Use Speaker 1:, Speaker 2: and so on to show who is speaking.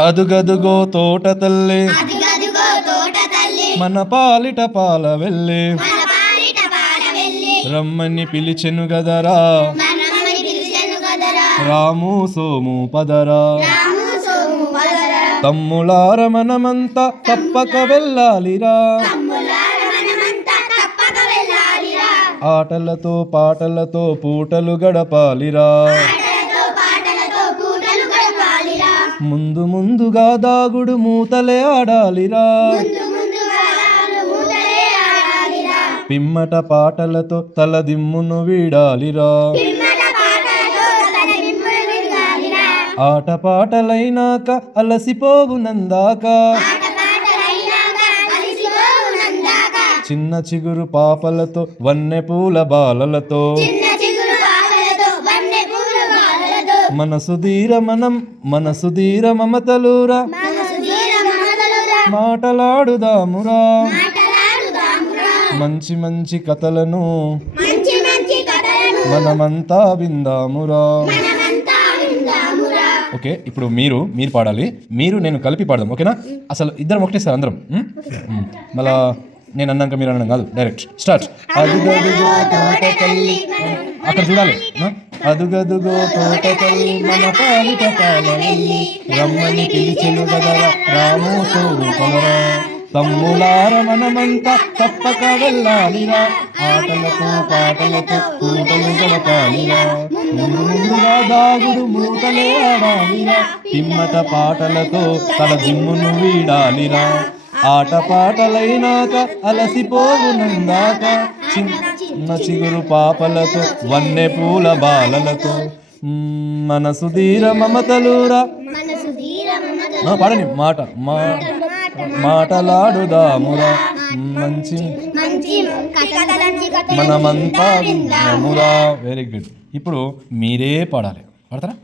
Speaker 1: అదుగదుగో తోట తల్లి మన పాలిట పాల వెళ్ళే. రమ్మని పిలిచెను గదరా. రాము సోము పదరా. తమ్ములార మనమంతా తప్పక వెళ్ళాలిరా. ఆటలతో పాటలతో పూటలు గడపాలిరా. ముందు ముందుగా దాగుడు మూతలే ఆడాలిరా. పిమ్మట పాటలతో తలదిమ్మును వీడాలిరా.
Speaker 2: పిమ్మట పాటలతో తన నిమ్ములు విరగాలిరా
Speaker 1: ఆట పాటలైనాక అలసిపోవునందాక
Speaker 2: ఆట పాటలైనాక అలిసిపోవునందాక
Speaker 1: చిన్న చిగురు పాపలతో వన్నె పూల బాలలతో. మనసు ధీర మనం మనసు ధీర మమతలురా. మాటలాడుదామురా. మంచి మంచి కథలను మనమంతా విందామురా. ఓకే ఇప్పుడు మీరు మీరు పాడాలి. మీరు నేను కలిపి పాడదాం ఓకేనా? అసలు ఇద్దరం ఒకటే సార్ అందరం. మళ్ళా నేను అన్నాక మీరు అన్నాం కాదు. డైరెక్ట్. స్టార్ట్. అక్కడ చూడాలి? అదుగదుగో తోట తల్లి మన పాలిట పాలవల్లి రమ్మని పిలిచెను గదరా రాము స్వరూపమరా తమ్ములార మనమంతా తప్పక వెళ్ళాలిరా. ఆటలతో పాటలతో కూటలు గడపాలిరా ముందు ముందుగా దాగుడు మూటలే ఆడాలిరా. పిమ్మట పాటలతో తల దిమ్మును వీడాలిరా. ఆట పాటలైనాక అలసిపోవునందాక. చిన్న చిగురు పాపలతో వన్నె పూల బాలలతో. మ్మ్, మనసు ధీర మమతలురా. పాడండి. మాట మాటలాడుదామురా. మంచి మనమంతా విన్నామురా. వెరీ గుడ్ ఇప్పుడు మీరే పాడాలి. పాడతారా?